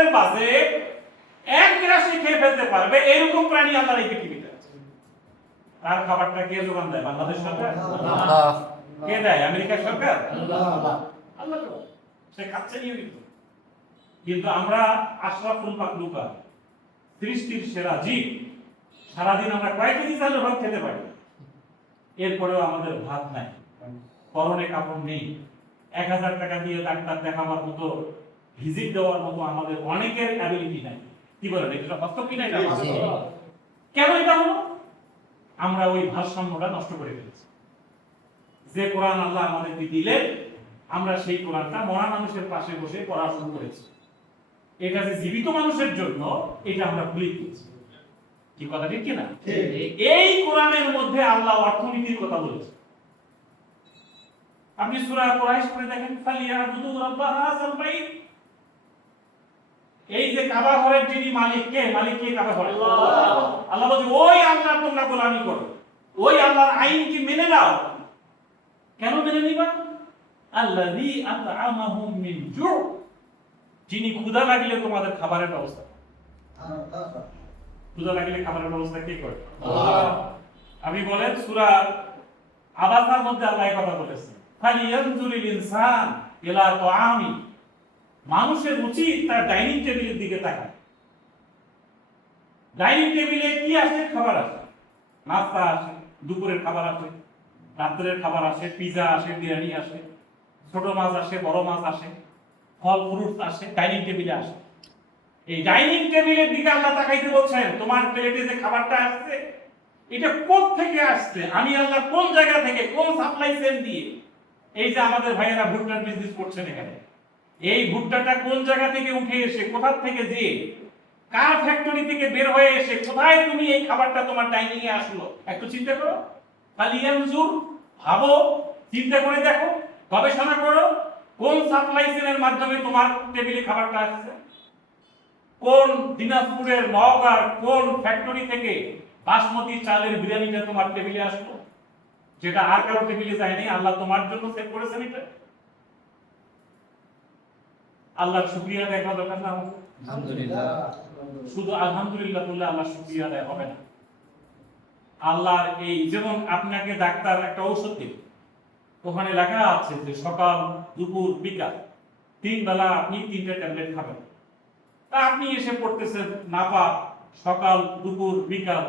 বছরের বাজেট এক গ্রাসে খেয়ে ফেলতে পারবে এরকম প্রাণী আল্লাহর এই পৃথিবীতে আছে। তার খাবারটা কে যোগান দেয়? বাংলাদেশ সরকার? আল্লাহ। কে দেয়? আমেরিকা সরকার? আল্লাহ। আল্লাহ তো সে খাচ্ছে নিয়মিত। কিন্তু আমরা আশরাফুল মাখলুকা, সৃষ্টির সেরা জীব, সারাদিন আমরা কয়েক কেজি চালের ভাত খেতে পারি, এরপরেও আমাদের ভাত নাই, পরনে কাপড় নেই, 1000 টাকা দিয়ে ডাক্তার দেখাবার মতো, ভিজিট দেওয়ার মতো আমাদের অনেকের অ্যাবিলিটি নাই। কি বলেন, এটা বাস্তব কি না? এটা বাস্তব। কেন এটা হলো? আমরা ওই ভারসাম্যটা নষ্ট করে ফেলেছি। যে কোরআন আল্লাহ আমাদেরকে দিলেন, আমরা সেই কোরআনটা মরা মানুষের পাশে বসে পড়া শুরু করেছি। এটা যে জীবিত মানুষের জন্য, এটা আমরা ভুলে গিয়েছি। কি কথা ঠিক কিনা? এই কোরআনের মধ্যে আল্লাহ অর্থনীতির কথা বলেছে। আপনি সূরা কুরাইশ পড়ে দেখেন, ফালিয়াবুদু রাব্বা হাযাল বাইত। এই যে কাবা ঘরের যিনি মালিক, কে মালিক? কে কাবা ঘরের? আল্লাহ। আল্লাহ বলে ওই আল্লাহর তোমরা গোলামি করো, ওই আল্লাহর আইন কি মেনে নাও। কেন মেনে নিবা? আল্লাযী আত'আমাহুম মিন জু', যিনি ক্ষুধা লাগলে তোমাদের খাবারের ব্যবস্থা। ক্ষুধা লাগলে খাবারের ব্যবস্থা কে করে? আল্লাহ। আমি বলেন সূরা আবাসার মধ্যে আল্লাহ এই কথা বলেছেন, ফালিয়ানজুরিল ইনসান ইলা তাআমি। মানুষের উচিত তার ডাইনিং টেবিলের দিকে তাকায়। ডাইনিং টেবিলে কি আসে? খাবার আসে, নাস্তা আসে, দুপুরের খাবার আসে, রাত্রের খাবার আসে, পিজা আসে, বিরিয়ানি আসে, ছোট মাছ আসে, বড় মাছ আসে, ফল ফ্রুট আসে, ডাইনিং টেবিলে আসে। এই ডাইনিং টেবিলের দিকে আল্লাহ তাকাইতে বলছেন, তোমার প্লেটে যে খাবারটা আসছে এটা কোথা থেকে আসছে? আমি আল্লাহ কোন জায়গা থেকে, কোন সাপ্লাই চেইন দিয়ে, এই যে আমাদের ভাইয়েরা ভুট্টার বিজনেস করছেন এখানে, এই ভুট্টাটা কোন জায়গা থেকে উঠে এসে, কোথা থেকে যে, কার ফ্যাক্টরি থেকে বের হয়ে এসে, কোথায় তুমি এই খাবারটা তোমার ডাইনিং এ আসলো? একটু চিন্তা করো। ফালিয়ানজুর, ভাবো, চিন্তা করে দেখো, গবেষণা করো, কোন সাপ্লাই চেইনের মাধ্যমে তোমার টেবিলে খাবারটা আসছে। কোন দিনাজপুরের নওগাঁর কোন ফ্যাক্টরি থেকে বাসমতি চালের বিরিয়ানিটা তোমার টেবিলে আসলো, যেটা আর কারো টেবিলে যায়নি, আল্লাহ তোমার জন্য সেট করেছেন এটা। আল্লাহর শুকরিয়া দেখা দরকার না? আলহামদুলিল্লাহ। শুধু আলহামদুলিল্লাহ বললে আল্লাহর শুকরিয়া আদায় হবে না। আল্লাহর এই, যেমন আপনাকে ডাক্তার একটা ঔষধ দিল, ওখানে লেখা আছে যে সকাল, দুপুর, বিকাল 3 বেলা আপনি 3টা ট্যাবলেট খাবেন। তা আপনি এসে পড়তেছেন নাপা সকাল, দুপুর, বিকাল,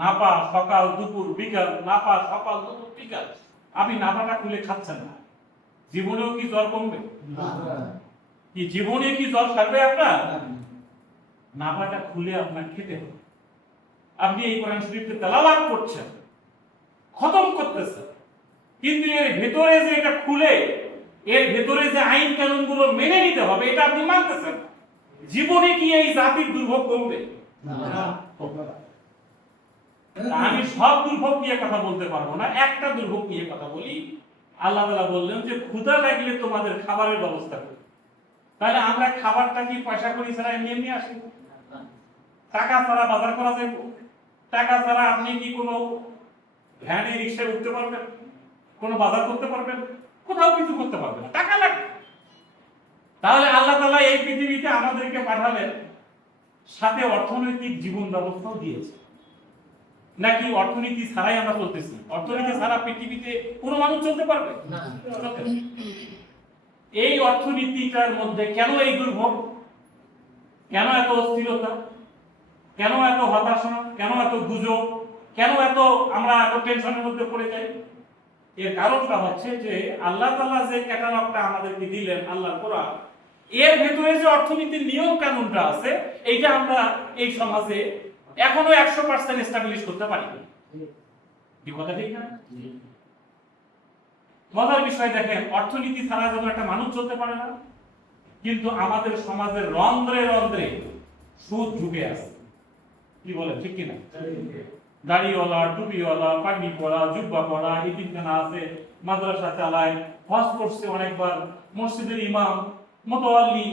নাপা সকাল, দুপুর, বিকাল, নাপা সকাল, দুপুর, বিকাল। আপনি নাপাটা খুলে খাচ্ছেন না, জীবনেও কি জ্বর কমবে? কি জীবনে কি জ্বর সারবে আপনার? নাপাটা খুলে আপনার খেতে হবে। আপনি এই কোরআন শরীফকে তেলাওয়াত করছেন, খতম করতেছেন, কিন্তু এর ভেতরে যে এটা খুলে, এর ভেতরে যে আইন কানুনগুলো মেনে নিতে হবে, এটা আপনি মানতেছেন। জীবনে কি এই জাতির দুর্ভোগ কমবে? আমি সব দুর্ভোগ নিয়ে কথা বলতে পারবো না, একটা দুর্ভোগ নিয়ে কথা বলি। আল্লাহ তাআলা বললেন যে ক্ষুধা লাগলে তোমাদের খাবারের ব্যবস্থা করো। তাহলে আমরা খাবারটা কি পয়সা করি ছাড়া এমনি এমনি আসে? টাকা ছাড়া বাজার করা যায়? টাকা ছাড়া আপনি কি কোনো ভ্যানে রিকশায় উঠতে পারবেন? কোনো বাজার করতে পারবেন? কোথাও কিছু করতে পারবেন না, টাকা লাগবে। তাহলে আল্লাহ তাআলা এই পৃথিবীতে আমাদেরকে পাঠালেন, সাথে অর্থনৈতিক জীবন ব্যবস্থাও দিয়েছে। নাকি অর্থনীতি ছাড়াই আমরা চলতেছি? অর্থনীতি ছাড়া পৃথিবীতে কোনো মানুষ চলতে পারবে না। এই অর্থনীতিটার মধ্যে কেন এই দুর্ভোগ, কেন এত অস্থিরতা, কেন এত হতাশা, কেন এত গুজব, কেন এত আমরা এত টেনশনের মধ্যে পড়ে যাই? এর কারণটা হচ্ছে যে আল্লাহ তাআলা যে ক্যাটালগটা আমাদেরকে দিলেন, আল্লাহর কোরআন, এর ভেতরে যে অর্থনীতির নিয়ম কানুনটা আছে, এইটা আমরা এই সমাজে এখনো 100% এস্টাবলিশ করতে পারি না। কি কথা ঠিক না? মজার বিষয় দেখেন, অর্থনীতি ছাড়া যেন একটা মানুষ চলতে পারে না, কিন্তু আমাদের সমাজের রন্ধ্রে রন্ধ্রে সুদ ঢুকে আছে। কি বলেন, ঠিক কিনা? দাড়িওয়ালা, টুপিওয়ালা, পাগড়ি পরা, জুব্বা পরা, ইতিমখানা আছে, মাদ্রাসা চালায়, হজ করছে অনেকবার, মসজিদের ইমাম, মোতাওয়াল্লি,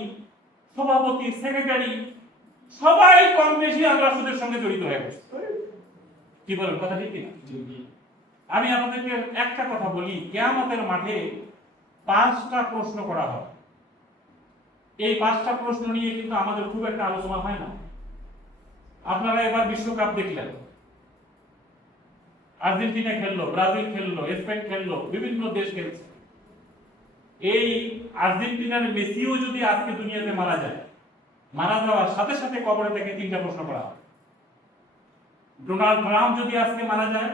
সভাপতি, সেক্রেটারি, সবাই কম বেশি আমরা সুদের সঙ্গে জড়িত হয়ে গেছে। কি বলেন, কথা ঠিক কিনা? আমি আপনাদেরকে একটা কথা বলি, কিয়ামতের মাঠে 5টা প্রশ্ন করা হবে। এই 5টা প্রশ্ন নিয়ে কিন্তু আমাদের খুব একটা আলোচনা হয় না। আপনারা এবার বিশ্বকাপ দেখলেন, আর্জেন্টিনা খেললো, ব্রাজিল খেললো, স্পেন খেললো, বিভিন্ন দেশ খেলছে। এই আর্জেন্টিনার মেসিও যদি আজকে দুনিয়াতে মারা যায়, মারা যাওয়ার সাথে সাথে কবরে থেকে 3টা প্রশ্ন করা হয়। ডোনাল্ড ট্রাম্প যদি আজকে মারা যায়,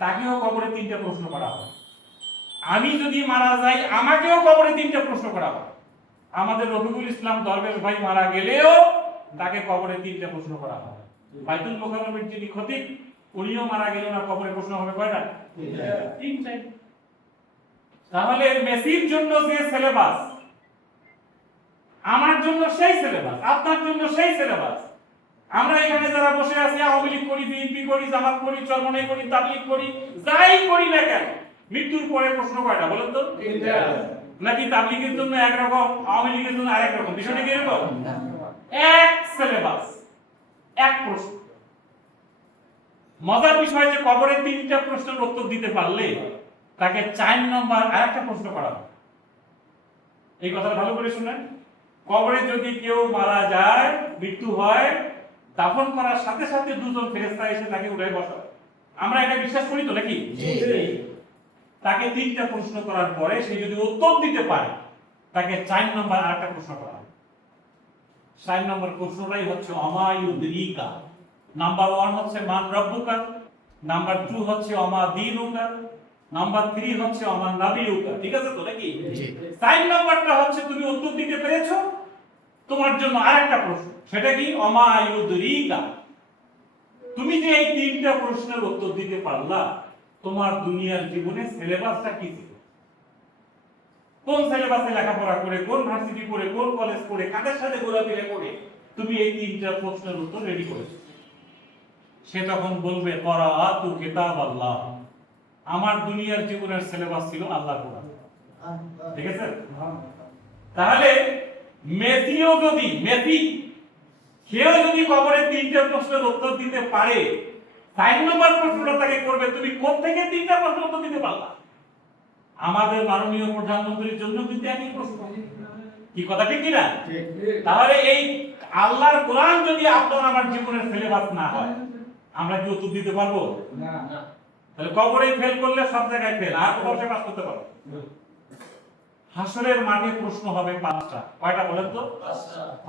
তাকেও কবরে 3টা প্রশ্ন করা হয়। আমি যদি মারা যাই, আমাকেও কবরে 3টা প্রশ্ন করা হয়। আমাদের রফিকুল ইসলাম দরবেশ ভাই মারা গেলেও তাকে কবরে 3টা প্রশ্ন করা হয়। বাইতুল মোকাররমের যিনি খতিব, উনিও মারা গেলেও না, কবরে প্রশ্ন হবে কয়টা? 3টাই। তাহলে মেসির জন্য যে সিলেবাস, আমার জন্য সেই সিলেবাস, আপনার জন্য সেই সিলেবাস। আমরা এখানে যারা বসে আছি, আওয়ামী লীগ করি, বিএনপি করি, জামাত করি, চরমনাই করি, তাবলীগ করি, যাই করি না কেন, মৃত্যুর পরে প্রশ্ন কয়টা বলেন তো? 3টা। নাকি তাবলীগের জন্য একরকম, আওয়ামী লীগের জন্য আরেক রকম? বিষয়টা কি এরকম? এক সিলেবাস, এক প্রশ্ন। মজার বিষয় যে কবরে 3টা প্রশ্নের উত্তর দিতে পারলে তাকে 4 নম্বর আরেকটা প্রশ্ন করা হবে। এই কথাটা ভালো করে শুনেন। কবরে যদি কেউ মারা যায়, মৃত্যু হয়, দাফন করার সাথে সাথে 2জন ফেরেশতা এসে তাকে উঠায় বসায়। আমরা এটা বিশ্বাস করি তো নাকি? তাকে 3টা প্রশ্ন করার পরে সে যদি উত্তর দিতে পারে, তাকে 4 নম্বর আরেকটা প্রশ্ন করা হবে। 4 নম্বর প্রশ্নটাই হচ্ছে অমা ইউদরিকা। নাম্বার 1 হচ্ছে মান রব্বুকা, নাম্বার 2 হচ্ছে অমা দীনুকা, নাম্বার 3 হচ্ছে অমা নাবিয়ুকা। ঠিক আছে তো নাকি? 4 নম্বরটা হচ্ছে তুমি উত্তর দিতে পেরেছো, তোমার জন্য আরেকটা প্রশ্ন, সেটা কি? অমা ইউদরিকা। তুমি যে এই 3টা প্রশ্নের উত্তর দিতে পারলা, তোমার দুনিয়ার জীবনে সিলেবাসটা কি ছিল? কোন সিলেবাসে লেখাপড়া করে, কোন ভার্সিটি পড়ে, কোন কলেজ পড়ে, কাদের সাথে ঘোরাফেরা করে তুমি এই 3টা প্রশ্নের উত্তর রেডি করেছো? সে তখন বলবে করাআতু কিতাবাল্লাহ, আমার দুনিয়ার জীবনের সিলেবাস ছিল আল্লাহর কোরআন। ঠিক আছে? তাহলে মেসিও যদি, সেও যদি কবরে 3টা প্রশ্নের উত্তর দিতে পারে, 4 নম্বর প্রশ্নটা তাকে করবে তুমি কোত্থেকে 3টা প্রশ্নের উত্তর দিতে পারলা? আমাদের মাননীয় প্রধানমন্ত্রীর জন্য কিন্তু একই প্রশ্ন। কি কথা ঠিক কিনা? তাহলে এই আল্লাহর কোরআন যদি আপনার আমার জীবনের সিলেবাস না হয়, আমরা কি উত্তর দিতে পারবো? না। তাহলে কবরে ফেল করলে সব জায়গায় ফেল, আর কোথাও সে পাস করতে পারবে? হাসরের মাঠে প্রশ্ন হবে 5টা। কয়টা বলেন তো? 5টা।